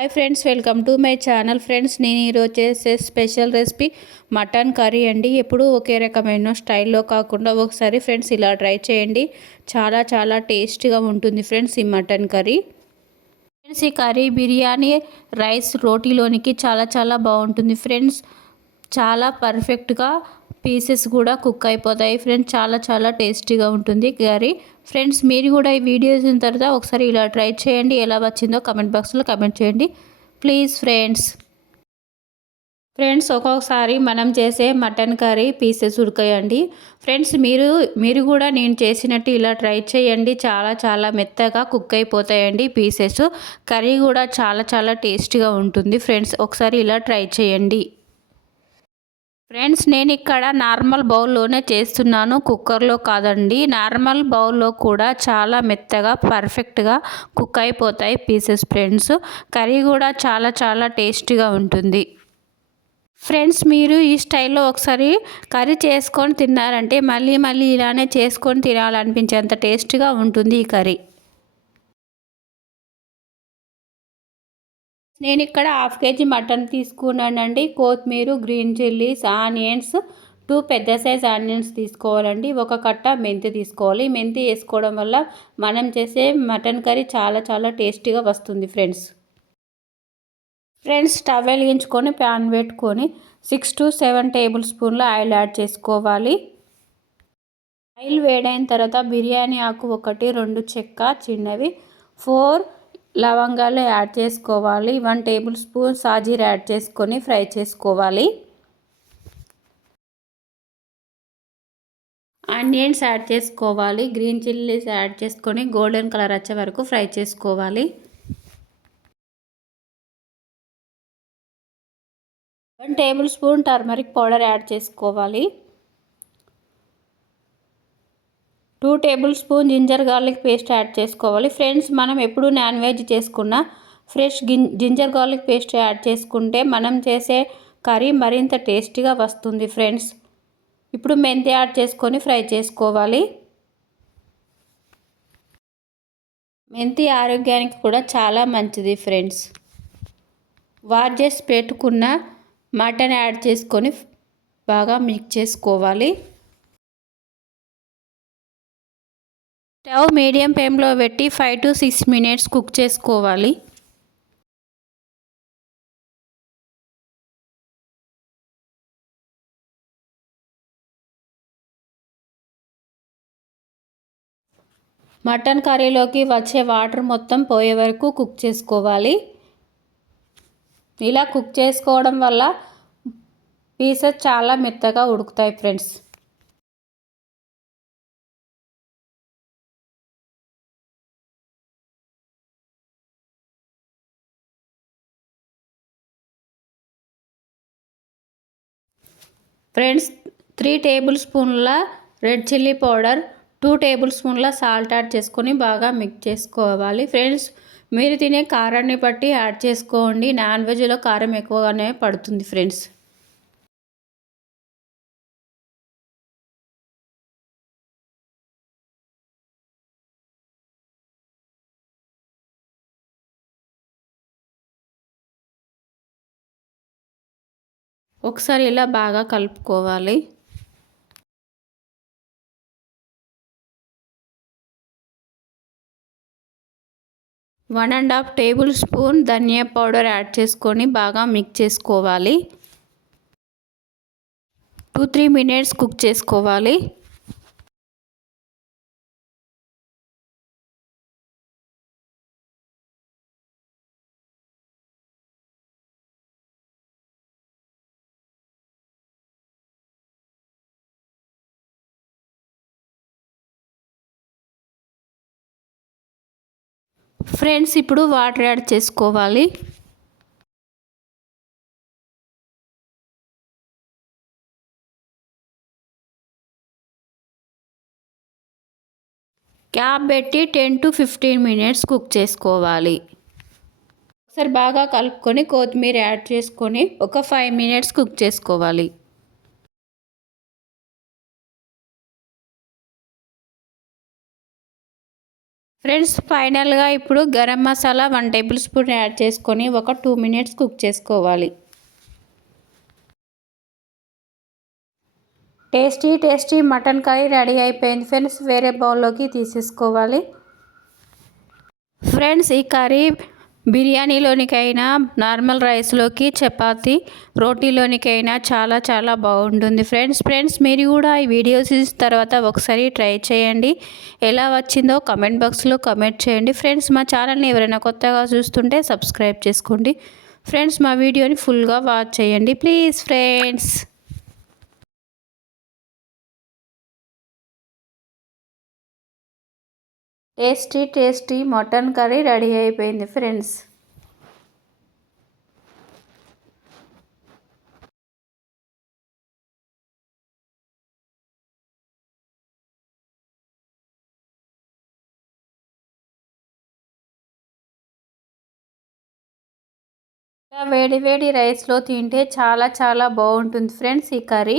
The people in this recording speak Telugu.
Hi friends, welcome to my channel. Friends, నేను ఈరోజు చేసే స్పెషల్ రెసిపీ మటన్ కర్రీ అండి. ఎప్పుడూ ఒకే రకమైన స్టైల్లో కాకుండా ఒకసారి ఫ్రెండ్స్ ఇలా ట్రై చేయండి. చాలా చాలా టేస్టీగా ఉంటుంది ఫ్రెండ్స్ ఈ మటన్ కర్రీ. ఫ్రెండ్స్, ఈ కర్రీ బిర్యానీ, రైస్, రోటీలోనికి చాలా చాలా బాగుంటుంది ఫ్రెండ్స్. చాలా పర్ఫెక్ట్గా పీసెస్ కూడా కుక్ అయిపోతాయి ఫ్రెండ్స్. చాలా చాలా టేస్టీగా ఉంటుంది కర్రీ. ఫ్రెండ్స్, మీరు కూడా ఈ వీడియో చూసిన తర్వాత ఒకసారి ఇలా ట్రై చేయండి. ఎలా వచ్చిందో కమెంట్ బాక్స్లో కమెంట్ చేయండి ప్లీజ్ ఫ్రెండ్స్. ఒక్కొక్కసారి మనం చేసే మటన్ కర్రీ పీసెస్ ఉడకాయండి ఫ్రెండ్స్. మీరు కూడా నేను చేసినట్టు ఇలా ట్రై చేయండి. చాలా చాలా మెత్తగా కుక్ అయిపోతాయండి పీసెస్. కర్రీ కూడా చాలా చాలా టేస్టీగా ఉంటుంది ఫ్రెండ్స్. ఒకసారి ఇలా ట్రై చేయండి ఫ్రెండ్స్. నేను ఇక్కడ నార్మల్ బౌల్లోనే చేస్తున్నాను, కుక్కర్లో కాదండి. నార్మల్ బౌల్లో కూడా చాలా మెత్తగా పర్ఫెక్ట్గా కుక్ అయిపోతాయి పీసెస్ ఫ్రెండ్స్. కర్రీ కూడా చాలా చాలా టేస్టీగా ఉంటుంది ఫ్రెండ్స్. మీరు ఈ స్టైల్లో ఒకసారి కర్రీ చేసుకొని తిన్నారంటే మళ్ళీ మళ్ళీ ఇలానే చేసుకొని తినాలనిపించేంత టేస్టీగా ఉంటుంది ఈ కర్రీ. నేను ఇక్కడ హాఫ్ కేజీ మటన్ తీసుకున్నానండి. కొత్తిమీర, గ్రీన్ చిల్లీస్, ఆనియన్స్, 2 పెద్ద సైజ్ ఆనియన్స్ తీసుకోవాలండి. ఒక కట్ట మెంతి తీసుకోవాలి. మెంతి వేసుకోవడం వల్ల మనం చేసే మటన్ కర్రీ చాలా చాలా టేస్టీగా వస్తుంది ఫ్రెండ్స్. స్టవ్ వెలిగించుకొని ప్యాన్ పెట్టుకొని 6 to 7 టేబుల్ స్పూన్ల ఆయిల్ యాడ్ చేసుకోవాలి. ఆయిల్ వేడైన తర్వాత బిర్యానీ ఆకు 1, 2 చెక్క చిన్నవి, 4 లవంగాలు యాడ్ చేసుకోవాలి. 1 టేబుల్ స్పూన్ సాజీర యాడ్ చేసుకొని ఫ్రై చేసుకోవాలి. ఆనియన్స్ యాడ్ చేసుకోవాలి. గ్రీన్ చిల్లీస్ యాడ్ చేసుకొని గోల్డెన్ కలర్ వచ్చే వరకు ఫ్రై చేసుకోవాలి. 1 tablespoon turmeric powder add చేసుకోవాలి. 2 tablespoon ginger garlic paste add చేసుకోవాలి. ఫ్రెండ్స్, మనం ఎప్పుడు నాన్ వెజ్ చేసుకున్న fresh ginger garlic paste add చేసుకుంటే మనం చేసే కర్రీ మరింత టేస్టీగా వస్తుంది ఫ్రెండ్స్. ఇప్పుడు మెంతి యాడ్ చేసుకొని ఫ్రై చేసుకోవాలి. మెంతి ఆరోగ్యానికి కూడా చాలా మంచిది ఫ్రెండ్స్. వాష్ చేసి పెట్టుకున్న మటన్ యాడ్ చేసుకొని బాగా మిక్స్ చేసుకోవాలి. స్టవ్ మీడియం ఫ్లేమ్లో పెట్టి 5 to 6 minutes కుక్ చేసుకోవాలి. మటన్ కర్రీలోకి వచ్చే వాటర్ మొత్తం పోయే వరకు కుక్ చేసుకోవాలి. ఇలా కుక్ చేసుకోవడం వల్ల పీసెస్ చాలా మెత్తగా ఉడుకుతాయి ఫ్రెండ్స్. ఫ్రెండ్స్, 3 టేబుల్ స్పూన్ల రెడ్ చిల్లీ పౌడర్, 2 టేబుల్ స్పూన్ల సాల్ట్ యాడ్ చేసుకొని బాగా మిక్స్ చేసుకోవాలి. ఫ్రెండ్స్, మీరు తినే కారాన్ని బట్టి యాడ్ చేసుకోండి. నాన్ వెజ్లో కారం ఎక్కువగానే పడుతుంది ఫ్రెండ్స్. ఒకసారి ఇలా బాగా కలుపుకోవాలి. One and half tablespoon ధనియా పౌడర్ యాడ్ చేసుకొని బాగా మిక్స్ చేసుకోవాలి. 2-3 minutes కుక్ చేసుకోవాలి. ఫ్రెండ్స్, ఇప్పుడు వాటర్ యాడ్ చేసుకోవాలి. క్యాప్ పెట్టి 10 to 15 minutes కుక్ చేసుకోవాలి. ఒకసారి బాగా కలుపుకొని కొత్తిమీర యాడ్ చేసుకొని ఒక 5 minutes కుక్ చేసుకోవాలి. ఫ్రెండ్స్ ఫైనల్గా ఇప్పుడు garam masala 1 table spoon add చేసుకొని ఒక 2 మినిట్స్ కుక్ చేసుకోవాలి. Tasty tasty mutton curry ready అయిపోయింది ఫ్రెండ్స్. వేరే బౌల్లోకి తీసేసుకోవాలి. ఫ్రెండ్స్ ఈ కర్రీ బిర్యానీలోనికైనా, నార్మల్ రైస్లోకి, చపాతీ రోటీలోనికైనా చాలా చాలా బాగుంటుంది ఫ్రెండ్స్ మీరు కూడా ఈ వీడియో చూసిన తర్వాత ఒకసారి ట్రై చేయండి. ఎలా వచ్చిందో కమెంట్ బాక్స్లో కమెంట్ చేయండి. ఫ్రెండ్స్ మా ఛానల్ని ఎవరైనా కొత్తగా చూస్తుంటే సబ్స్క్రైబ్ చేసుకోండి. ఫ్రెండ్స్ మా వీడియోని ఫుల్గా వాచ్ చేయండి please friends. Tasty tasty mutton curry ready అయిపోయింది ఫ్రెండ్స్. వేడి వేడి రైస్లో తింటే చాలా చాలా బాగుంటుంది ఫ్రెండ్స్ ఈ కర్రీ.